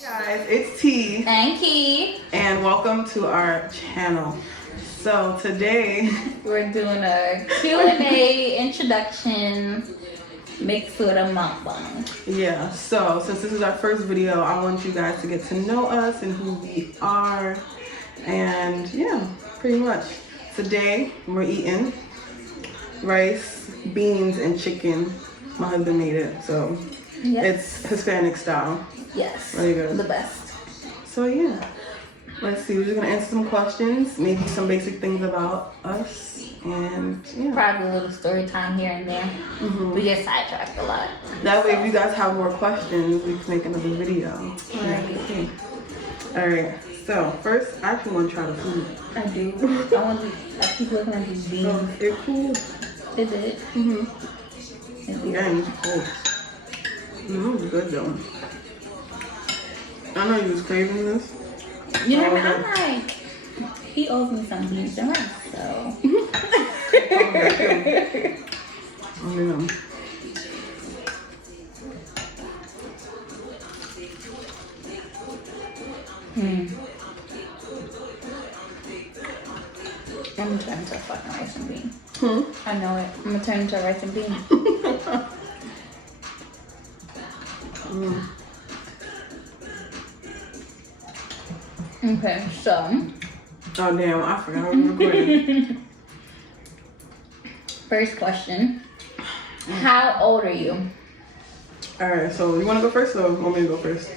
Guys, it's T and Key, and welcome to our channel. So today we're doing a Q&A introduction mixed with a mukbang. Yeah, so since this is our first video, I want you guys to get to know us and who we are. And yeah, pretty much. Today we're eating rice, beans, and chicken. My husband made it, so it's Hispanic style. Yes, really good. The best. So yeah, let's see. We're just gonna answer some questions, maybe some basic things about us, and yeah, probably a little story time here and there. We get sidetracked a lot. That way, if you guys have more questions, we can make another video. Right. All right. So first, I actually want to try the food. I do. I keep looking at these beans. Oh, they're cool. Is it? Yeah, it's cool. It's good though. I know you was craving this. You know what? I'm like, he owes me some beans and rice, so. I'm gonna turn into a fucking rice and bean. I know it. I'm gonna turn into a rice and bean. Okay, so. Oh damn, I forgot I was recording. First question. How old are you? Alright, so you wanna go first or want me to go first?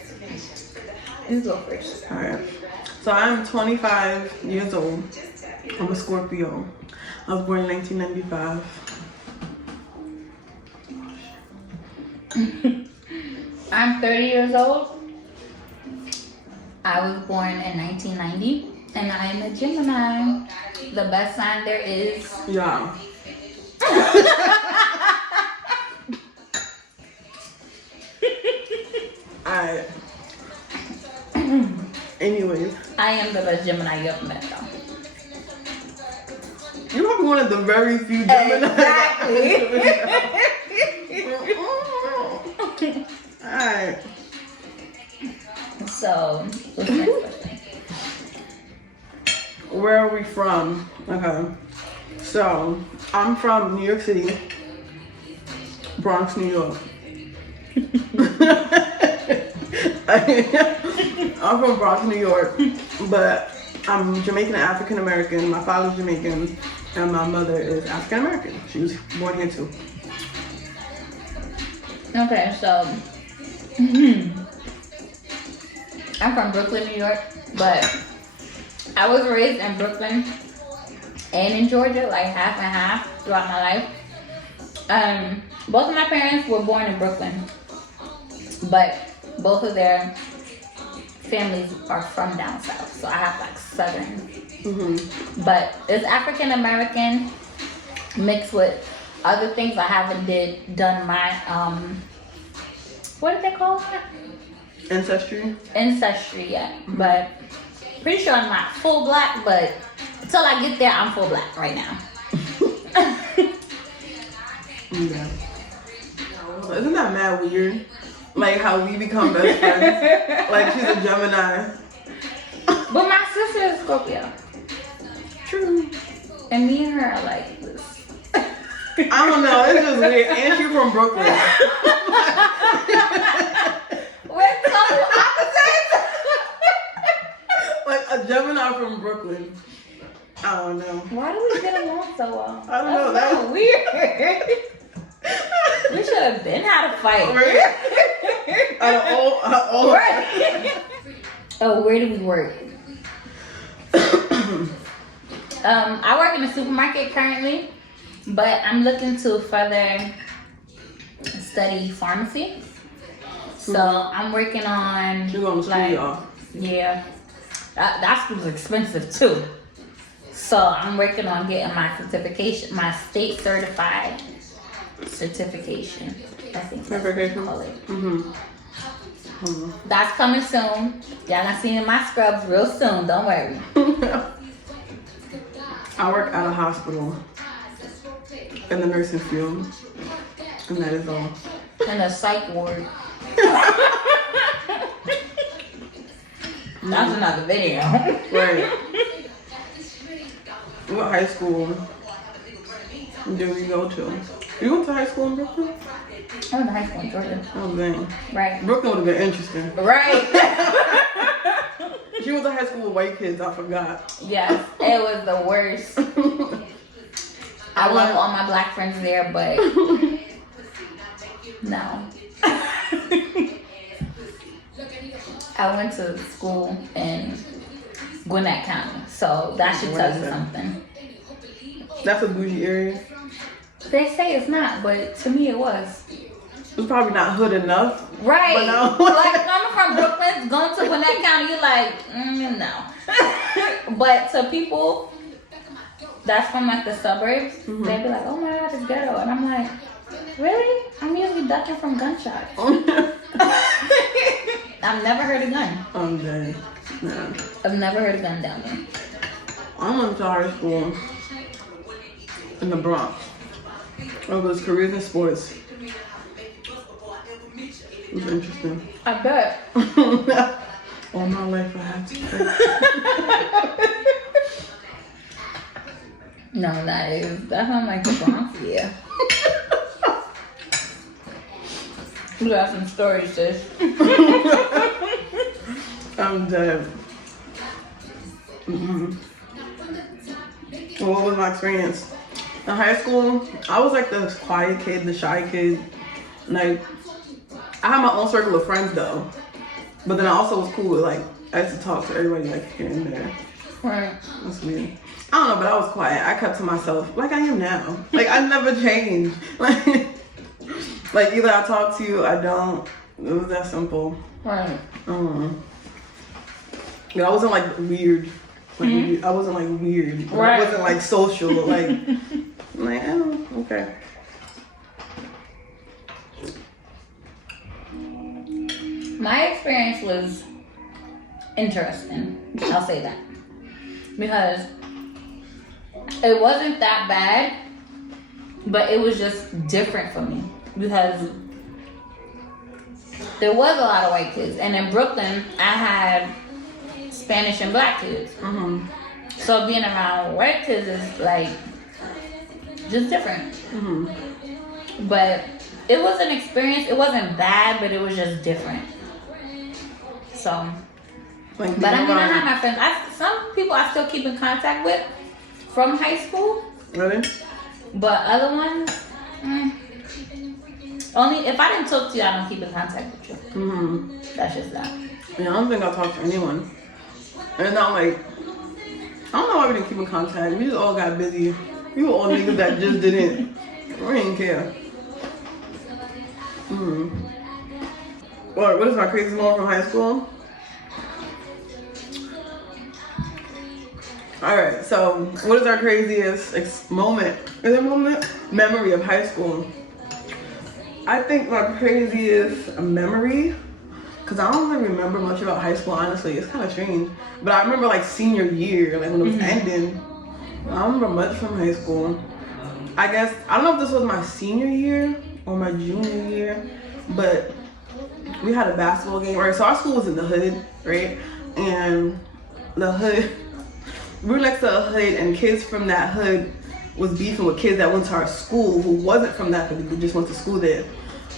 You go first. Alright. So I'm 25 years old. I'm a Scorpio. I was born in 1995. I'm 30 years old. I was born in 1990, and I am a Gemini. The best sign there is. Yeah. Alright. Anyways. I am the best Gemini you ever met, though. You're probably one of the very few Gemini. Exactly. Alright. So, what's the next question? Where are we from? Okay. So, I'm from New York City, Bronx, New York. I'm from Bronx, New York, but I'm Jamaican and African American. My father's Jamaican, and my mother is African American. She was born here too. Okay, so I'm from Brooklyn, New York, but I was raised in Brooklyn and in Georgia, like half and half throughout my life. Both of my parents were born in Brooklyn, but both of their families are from down south, so I have like southern. But it's African American mixed with other things. I haven't done my what did they call it? Ancestry yet, but pretty sure I'm not full black. But until I get there, I'm full black right now. Yeah. Isn't that mad weird? Like how we become best friends. Like she's a Gemini. But my sister is Scorpio. True. And me and her are like this. I don't know, it's just weird. And she's from Brooklyn. We're total opposites. Like a Gemini from Brooklyn. I don't know. Why do we get along so well? I don't know. That's weird. We should have been had a fight. Right. Right. Oh, where do we work? I work in a supermarket currently, but I'm looking to further study pharmacy. So I'm working on. You're going to school, y'all. Yeah, that school's expensive too. So I'm working on getting my certification, my state certified certification. I think that's what they call it. That's coming soon. Y'all gonna see in my scrubs real soon. Don't worry. I work at a hospital in the nursing field. And that is all. And a psych ward. That's another video. Right. What high school did we go to? You went to high school in Brooklyn? I went to high school in Georgia. Oh, dang. Right. Brooklyn would have been interesting. Right. She went to high school with white kids, I forgot. Yes, it was the worst. I love all my black friends there, but no. I went to school in Gwinnett County, so that should tell you something. That's a bougie area. They say it's not, but to me it was. It's probably not hood enough. Right. But no. Like, coming from Brooklyn, going to Gwinnett County, you're like, no. But to people that's from like the suburbs, they'd be like, oh my God, it's ghetto. And I'm like, really? I'm usually ducking from gunshots. I've never heard a gun. I'm dead. Yeah. I've never heard a gun down there. I went to high school in the Bronx. It was careers and sports. It was interesting. I bet. All my life I had to pay. No, that's not like the Bronx, yeah. You got some stories, sis. I'm dead. Well, what was my experience? In high school, I was like the quiet kid, the shy kid. Like, I had my own circle of friends though. But then I also was cool with like, I used to talk to everybody like here and there. Right. That's weird. I don't know, but I was quiet. I kept to myself like I am now. Like I never changed. Like either I talk to you, I don't. It was that simple. Right. Yeah, I wasn't like weird. Like I wasn't like weird. Right. I wasn't like social. Like, oh, okay. My experience was interesting. I'll say that. Because it wasn't that bad, but it was just different for me. Because there was a lot of white kids. And in Brooklyn, I had Spanish and black kids. So being around white kids is like just different. But it was an experience. It wasn't bad, but it was just different. So, Like, but I mean, I have my friends. Some people I still keep in contact with from high school. Really? But other ones, only if I didn't talk to you, I don't keep in contact with you. That's just that. Yeah, I don't think I'll talk to anyone. And not like, I don't know why we didn't keep in contact. We just all got busy. We were all niggas that just didn't. We didn't care. What is my craziest moment from high school? Alright, so what is our craziest moment? Is it moment? Memory of high school. I think my craziest memory, because I don't really remember much about high school, honestly. It's kind of strange. But I remember like senior year, like when it was ending. I don't remember much from high school. I guess, I don't know if this was my senior year or my junior year, but we had a basketball game, right? So our school was in the hood, right? And the hood, we were next to a hood, and kids from that hood was beefing with kids that went to our school who wasn't from that hood, who just went to school there.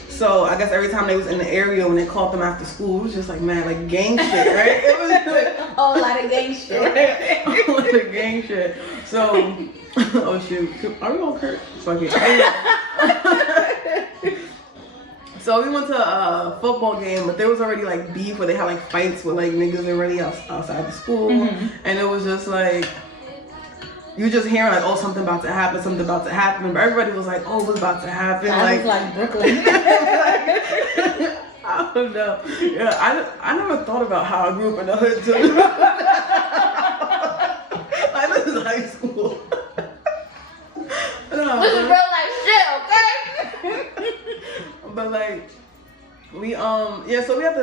So I guess every time they was in the area, when they called them after school, it was just like, man, like gang shit, right? It was like A whole lot of gang shit. right? A lot of gang shit. So, oh shoot, are we gonna curse? Fuck it. So we went to a football game, but there was already like beef where they had like fights with like niggas already outside the school, and it was just like, you just hearing like, oh, something about to happen, but everybody was like, oh, what's about to happen? I was like Brooklyn. I don't know. Yeah, I never thought about how I grew up in the hood too. Like, this is high school. This is real life shit, okay? But like, we so we had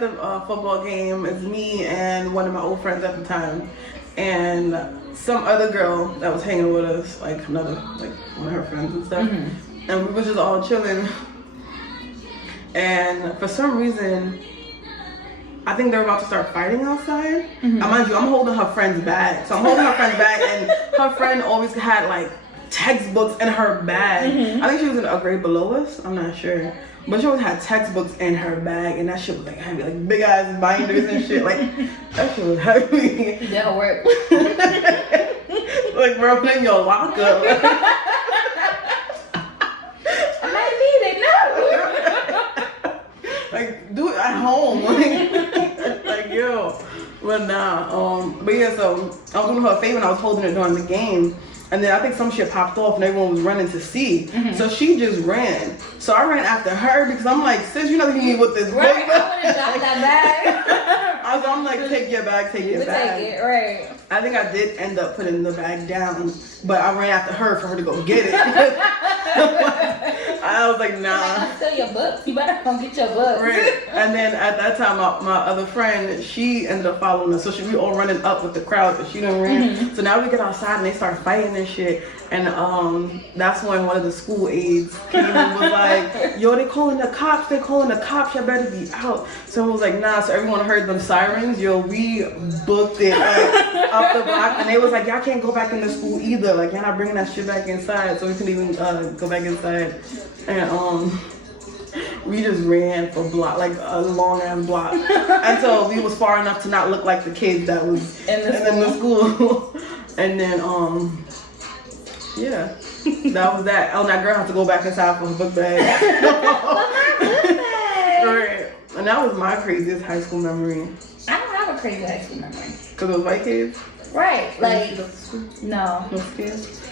the football game. It's me and one of my old friends at the time, and some other girl that was hanging with us, like one of her friends and stuff. and we was just all chilling. And for some reason, I think they're about to start fighting outside. And mind you, I'm holding her friend's bag. So I'm holding her friend's bag, and her friend always had like textbooks in her bag. I think she was in a grade below us. I'm not sure. But she always had textbooks in her bag, and that shit was like heavy, like big ass binders and shit. Like that shit was heavy. That'll work. Like, bro, put in your locker. I might need it. No. Like, do it at home. Like, yo. But nah. But yeah, so I was doing her a favor, and I was holding it during the game. And then I think some shit popped off and everyone was running to see. So she just ran. So I ran after her because I'm like, sis, you know you need with this book. Right, I would have dropped that bag. I'm like, take your bag, take your bag. Take it, right. I think I did end up putting the bag down, but I ran after her for her to go get it. I was like, nah. I'll steal your books. You better come get your books. Right. And then at that time, my other friend, she ended up following us. So we all running up with the crowd, but she didn't run. So now we get outside and they start fighting and shit. And that's when one of the school aides came and was like, yo, they calling the cops. They calling the cops. Y'all better be out. So I was like, nah. So everyone heard them sirens. Yo, we booked it up the block. And they was like, y'all can't go back into school either. Like, y'all not bringing that shit back inside. So we couldn't even go back inside. And we just ran for block, like a long ass block, until we was far enough to not look like the kids that was in the school. And then yeah, that was that. Oh, that girl had to go back inside for her book bag. Right. And that was my craziest high school memory. I don't have a crazy high school memory. Cause it was white kids. Right, like no. No scares.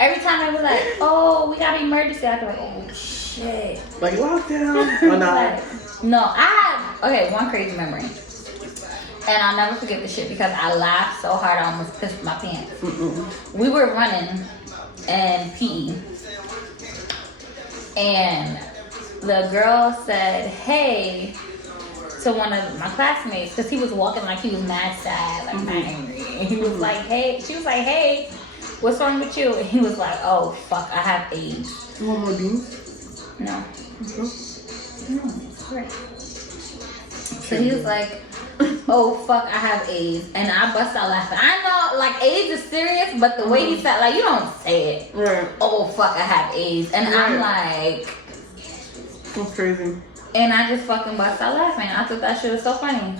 Every time they were like, "Oh, we got an emergency," I'd be like, "Oh shit!" Like lockdown or not? Like, no, I have one crazy memory, and I'll never forget this shit because I laughed so hard I almost pissed my pants. We were running in PE, and the girl said, "Hey," to one of my classmates, because he was walking like he was mad sad, like angry. And he was like, "Hey," she was like, "Hey, what's wrong with you?" And he was like, "Oh fuck, I have AIDS." You want more beans? No. No, correct. So he was like, "Oh fuck, I have AIDS," and I bust out laughing. I know, like AIDS is serious, but the way he said, like, you don't say it. Right. "Oh fuck, I have AIDS," and I'm like, that's crazy. and I just fucking bust out laughing. I thought that shit was so funny.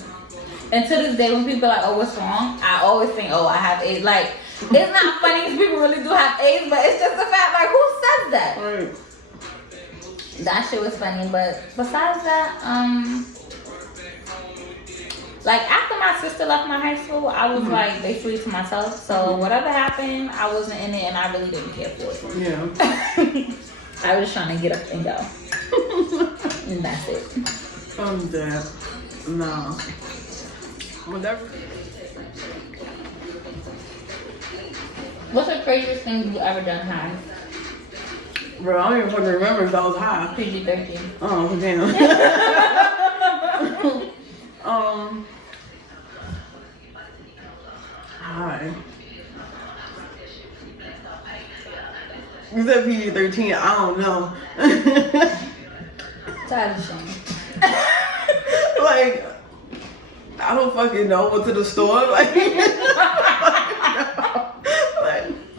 And to this day, when people are like, "Oh, what's wrong?" I always think, "Oh, I have AIDS." Like, it's not funny because people really do have AIDS, but it's just the fact, like, who says that? Right. That shit was funny, but besides that, like, after my sister left my high school, I was like basically to myself. So whatever happened, I wasn't in it, and I really didn't care for it. Yeah. I was just trying to get up and go, and that's it. I'm dead. No. Whatever. What's the craziest thing you ever done, high? Bro, I don't even fucking remember if I was high. PG-13. Oh, damn. Hi. You said PG-13, I don't know. Tired of shame. Like, I don't fucking know. Went to the store, like,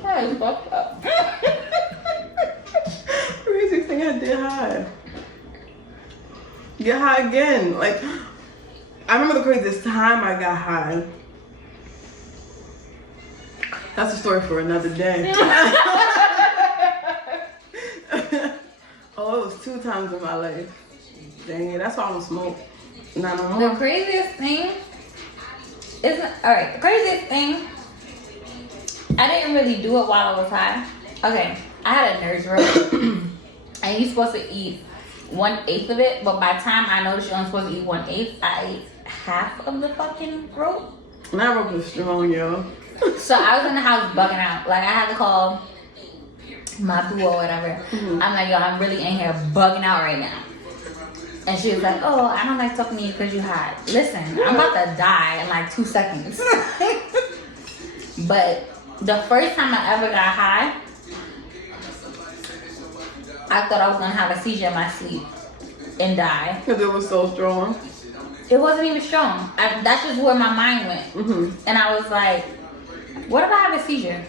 That is fucked up. craziest thing I did high. Get high again. Like, I remember the craziest time I got high. That's a story for another day. Oh, it was 2 times in my life. Dang it, that's why I don't smoke. Not no more. The craziest thing isn't alright. The craziest thing, I didn't really do it while I was high. Okay, I had a nurse roll, and you're supposed to eat 1/8 of it, but by the time I noticed you're only supposed to eat 1/8, I ate half of the fucking roll. That rope was strong, yo. So I was in the house bugging out. Like, I had to call my boo or whatever. I'm like, "Yo, I'm really in here bugging out right now." And she was like, "Oh, I don't like talking to you because you hot." Listen, I'm about to die in like 2 seconds. But the first time I ever got high, I thought I was gonna have a seizure in my sleep and die. Because it was so strong. It wasn't even strong. That's just where my mind went. Mm-hmm. And I was like, what if I have a seizure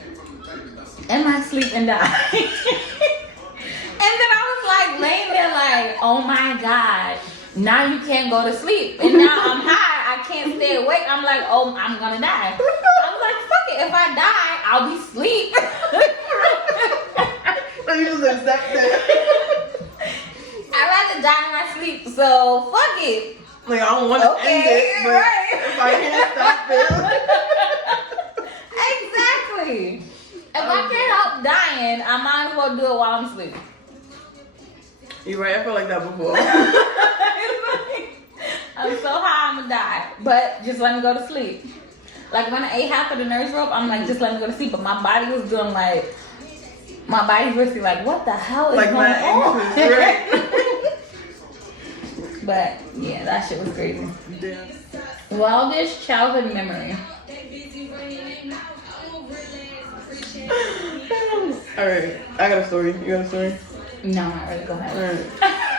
in my sleep and die? And then I was like laying there like, oh my God, now you can't go to sleep. And now I'm high, I can't stay awake. I'm like, oh, I'm gonna die. So I was like, fuck it, if I die, I'll be asleep. So you just accept it. I'd rather die in my sleep, so fuck it. Like, I don't want to end it, but right. if I can't stop it. Exactly. If I can't help dying, I might as well do it while I'm asleep. You're right, I felt like that before. I'm so high, I'm gonna die. But just let me go to sleep. Like when I ate half of the nurse rope, I'm like, just let me go to sleep. But my body was doing like, my body's basically like, what the hell is Like going my on? anxious, right? But yeah, that shit was crazy. Yeah. Wildest childhood memory. Alright, I got a story. You got a story? No, not really. Go ahead.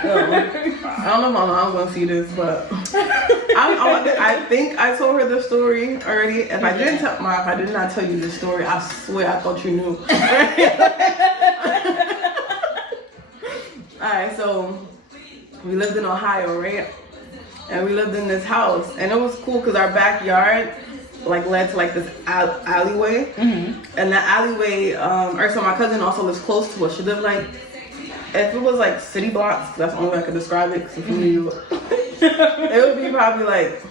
Alright. I don't know if my mom's gonna see this, but I think I told her the story already. If I didn't tell if I did not tell you this story, I swear I thought you knew. Alright, so we lived in Ohio, right? And we lived in this house, and it was cool because our backyard like led to like this alleyway, and that alleyway, so my cousin also lives close to us. She lived like, if it was like city blocks, 'cause that's the only way I could describe it, because from New York, it would be probably like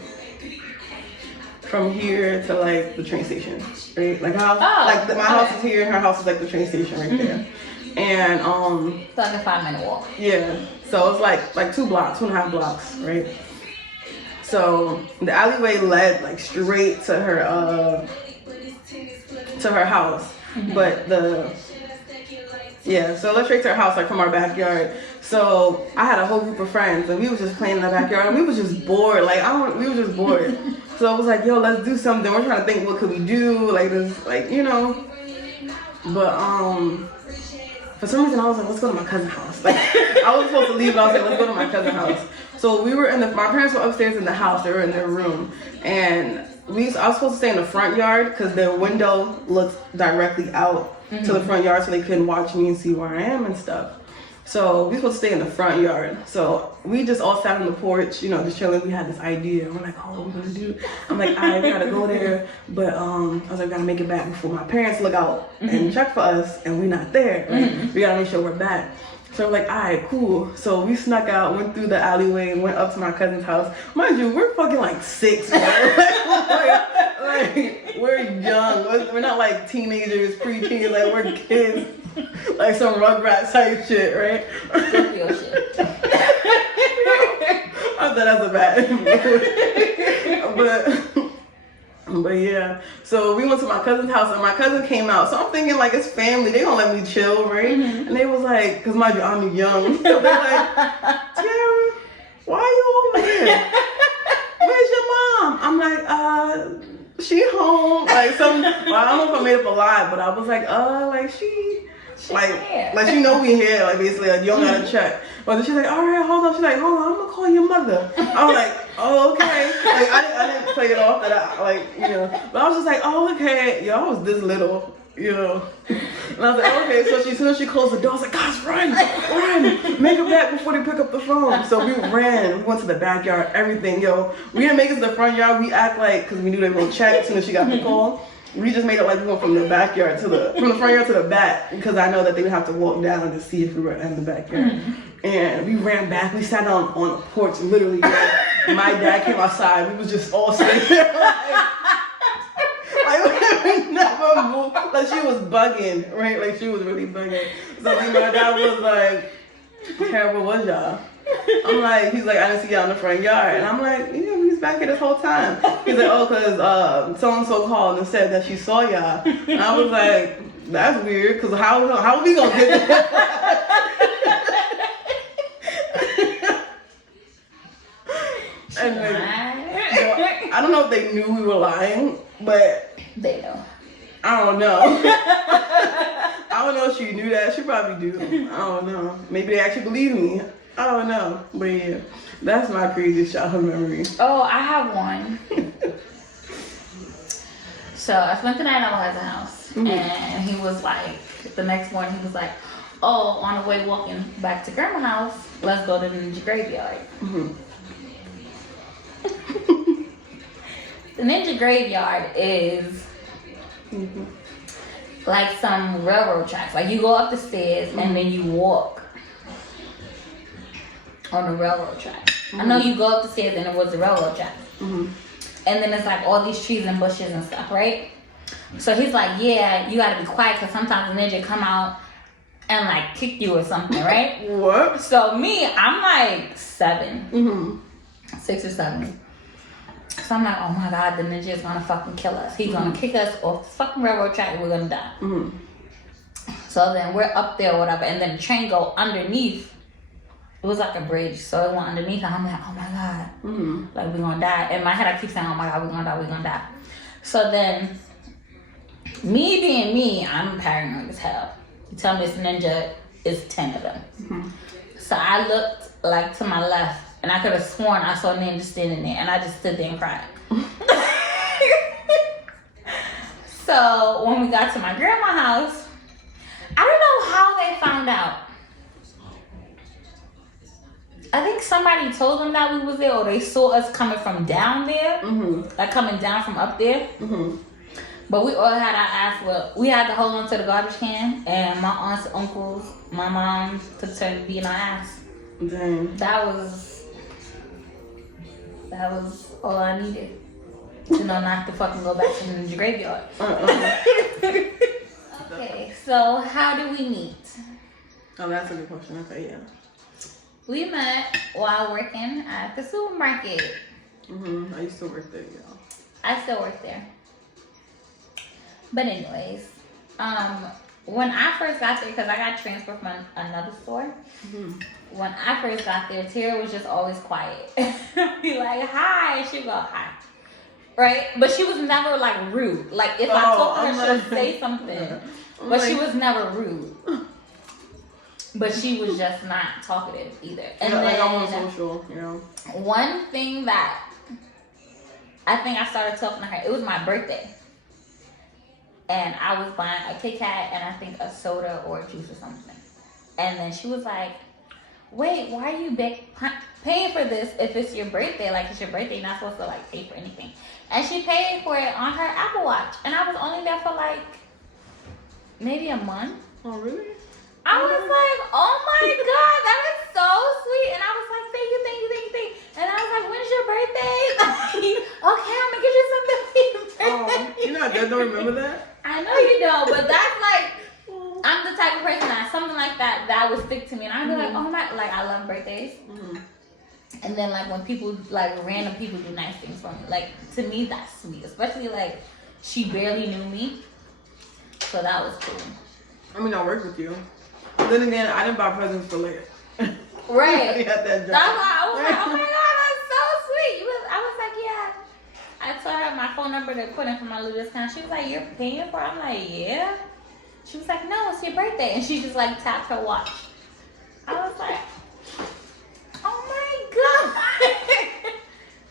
from here to like the train station, right? Like how, my house is here, and her house is like the train station right there. And It's like a 5-minute walk. yeah, so it's like 2 blocks, 2.5 blocks, right? So the alleyway led like straight to her house, but so it led straight to her house, like from our backyard. So I had a whole group of friends, and we was just playing in the backyard, and we was just bored. Like we was just bored. So I was like, yo, let's do something. We're trying to think, what could we do? Like this, like, you know. But for some reason I was like, let's go to my cousin's house. Like I was supposed to leave, but I was like, let's go to my cousin's house. So we were my parents were upstairs in the house. They were in their room, and I was supposed to stay in the front yard because their window looks directly out to the front yard, so they couldn't watch me and see where I am and stuff. So we were supposed to stay in the front yard. So we just all sat on the porch, you know, just chilling. We had this idea. We're like, oh, what are we gonna do? I'm like, we gotta go there, but I was like, we gotta make it back before my parents look out and check for us, and we're not there. Like, we gotta make sure we're back. So we're like, all right, cool. So we snuck out, went through the alleyway, and went up to my cousin's house. Mind you, we're fucking like 6, bro. like, we're young. We're not like teenagers, pre-teens. Like, we're kids. Like some Rugrats type shit, right? Scorpio shit. I thought that was a bad But yeah, so we went to my cousin's house, and my cousin came out. So I'm thinking like, it's family, they gonna let me chill, right? And they was like, cause mind you, I'm young. So they're like, Tiara, why are you over here? Where's your mom? I'm like, she home. Like I don't know if I made up a lie, but I was like, like she she know we here, like basically, like you don't gotta check. But then she's like, all right, hold on. She's like, hold on, I'm gonna call your mother. I was like, oh, okay. Like I didn't play it off that but I was just like, oh, okay. Yo, I was this little, you know. And I was like, okay. So as soon as she closed the door, I was like, guys, run, make it back before they pick up the phone. So we ran. We went to the backyard, everything, yo. We didn't make it to the front yard. We act like, because we knew they were gonna check as soon as she got the call. We just made it like we went from the backyard from the front yard to the back, because I know that they would have to walk down to see if we were in the backyard. And we ran back. We sat down on the porch, literally. My dad came outside. We was just all sitting there like we never moved. Like she was bugging, right? Like she was really bugging. So my dad was like, Tara, where was y'all? I'm like, he's like, I didn't see y'all in the front yard. And I'm like, yeah, he's back here this whole time. He's like, oh, because so-and-so called and said that she saw y'all. And I was like, that's weird, because how are we going to get that? And I don't know if they knew we were lying, but they know. I don't know. I I don't know if she knew that. She probably do. I don't know. Maybe they actually believe me. I don't know. But yeah, that's my craziest childhood memory. Oh, I have one. So I spent the night at my cousin's house, and he was like, the next morning he was like, oh, on the way walking back to grandma's house, let's go to the ninja graveyard. The ninja graveyard is like some railroad tracks. Like you go up the stairs and then you walk on the railroad track. I know you go up the stairs and it was the railroad track. And then it's like all these trees and bushes and stuff, right? So he's like, yeah, you gotta be quiet because sometimes the ninja come out and like kick you or something, right? What? So me, I'm like 7, 6 or 7. So I'm like, oh my God, the ninja is gonna fucking kill us. He's gonna kick us off the fucking railroad track and we're gonna die. So then we're up there or whatever, and then the train go underneath. It was like a bridge, so it went underneath, and I'm like, oh my God, like we're gonna die. In my head, I keep saying, oh my God, we're gonna die. So then, me being me, I'm paranoid as hell. You tell me this ninja is 10 of them. So I looked like to my left, and I could have sworn I saw a ninja standing there, and I just stood there and cried. So when we got to my grandma's house, I don't know how they found out. I think somebody told them that we was there, or they saw us coming from down there, like coming down from up there. But we all had our ass whooped. We had to hold on to the garbage can, and my aunts, uncles, my mom took turn beating our ass. Dang. That was all I needed to know not to fucking go back to the ninja graveyard. Okay, so how do we meet? Oh, that's a good question. Okay, yeah. We met while working at the supermarket. I used to work there, y'all. I still work there. But anyways, when I first got there, because I got transferred from another store, when I first got there, Tara was just always quiet. Be like, hi. She'd go, hi. Right? But she was never like rude. Like if I talked to her, she would say something. But she was never rude. But she was just not talkative either. And like then, I'm on social, you know. One thing that I think I started talking to her, it was my birthday. And I was buying a Kit Kat and I think a soda or a juice or something. And then she was like, wait, why are you paying for this if it's your birthday? Like, it's your birthday, you're not supposed to like pay for anything. And she paid for it on her Apple Watch. And I was only there for like maybe a month. Oh, really? I was like, oh my God, that is so sweet. And I was like, thank you. And I was like, when's your birthday? Okay, I'm gonna get you something for your birthday. Oh, you know, I don't remember that. I know you don't, but that's like, I'm the type of person that something like that would stick to me. And I'd be like, oh my, like I love birthdays. And then like when people, like random people do nice things for me, like to me that's sweet. Especially like she barely knew me. So that was cool. I mean, I worked with you. But then again, I didn't buy presents for later. Right. You had that job. That's why I was like, oh my God, that's so sweet. I was like, yeah. I told her my phone number to put in for my little discount. She was like, you're paying for it? I'm like, yeah. She was like, no, it's your birthday. And she just like tapped her watch. I was like, oh my God.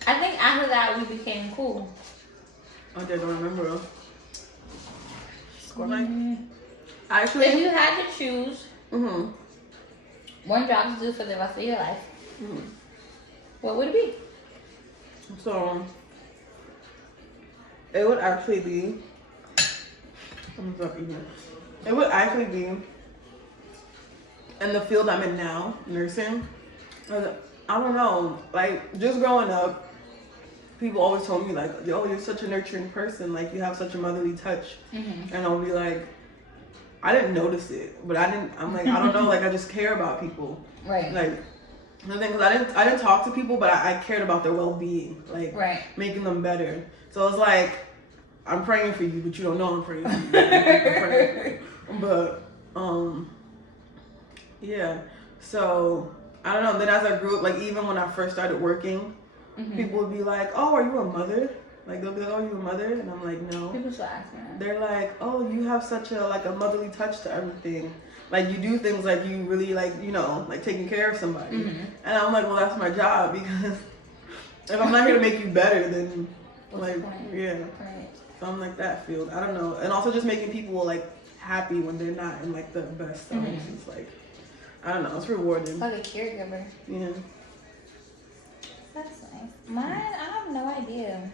I think after that we became cool. I don't remember. Like, actually, If you had to choose one job to do for the rest of your life, what would it be? So, it would actually be, it would actually be in the field I'm in now, nursing. I don't know, like just growing up, people always told me like, yo, you're such a nurturing person, like you have such a motherly touch. And I'll be like, I didn't notice it, but I'm like, I don't know, like I just care about people. Right. Like, the thing is, I didn't talk to people, but I cared about their well-being, like making them better. So it's like, I'm praying for you, but you don't know I'm praying for you. I'm praying for you. But, yeah. So, I don't know. Then as I grew up, like even when I first started working, people would be like, oh, are you a mother? Like they'll be like, "Oh, you a mother?" And I'm like, "No." People should ask me. They're like, "Oh, you have such a like a motherly touch to everything. Like you do things like you really like, you know, like taking care of somebody." Mm-hmm. And I'm like, "Well, that's my job because if I'm not here to make you better, then What's like the point? yeah." Right. So I'm like that field. I don't know. And also just making people like happy when they're not in like the best times. Mm-hmm. It's like I don't know. It's rewarding. Like a caregiver. Yeah. That's nice. Mine, I have no idea.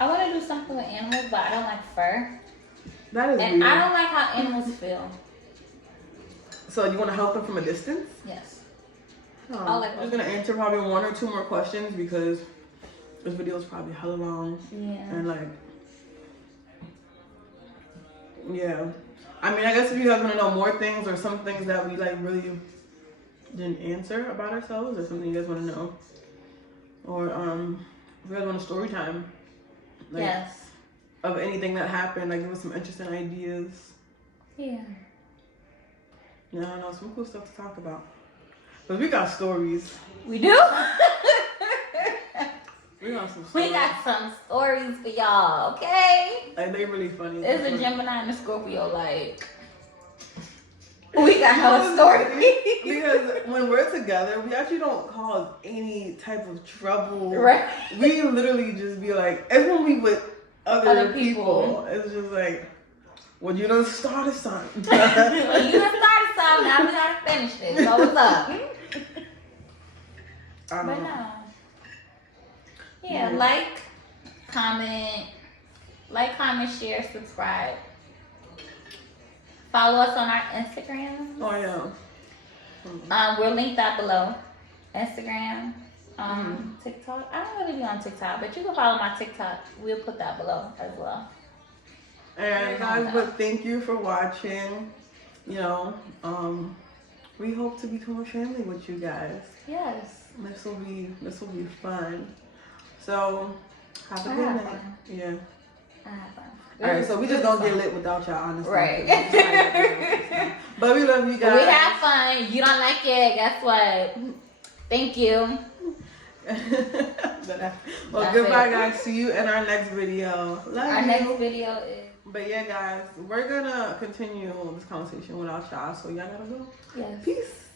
I want to do something with animals, but I don't like fur. That is And weird. I don't like how animals feel. So you want to help them from a distance? Yes. Oh, I like I'm just gonna answer probably 1 or 2 more questions because this video is probably hella long. Yeah. And like, yeah. I mean, I guess if you guys want to know more things or some things that we like really didn't answer about ourselves or something you guys want to know, or if you guys want a story time, like, Yes. of anything that happened, like give us some interesting ideas. Yeah. Yeah, I don't know, some cool stuff to talk about. But we got stories. We do? We got some stories. We got some stories for y'all, okay? Like they really funny. There's a Gemini and a Scorpio, like, we got no story. Because when we're together, we actually don't cause any type of trouble. Right. We literally just be like, it's when we with other people. It's just like, when you done started something. When you done started something, now we gotta finish it. So what's up? I But don't know. no. Yeah, Yeah. like, comment, share, subscribe. Follow us on our Instagram. Oh yeah. We're linked down below. Instagram, TikTok. I don't really be on TikTok, but you can follow my TikTok. We'll put that below as well. And guys, but thank you for watching. You know, we hope to become a family with you guys. Yes. This will be fun. So have a I good have night. fun. Yeah. I have fun. All right, so we just don't get lit without y'all, honestly. Right. But we love you guys. We have fun. You don't like it. Guess what? Thank you. Well, That's goodbye, it. guys. See you in our next video. Love Our you. next video is. But yeah, guys, we're gonna continue this conversation without y'all, so y'all gotta go. Yes. Peace.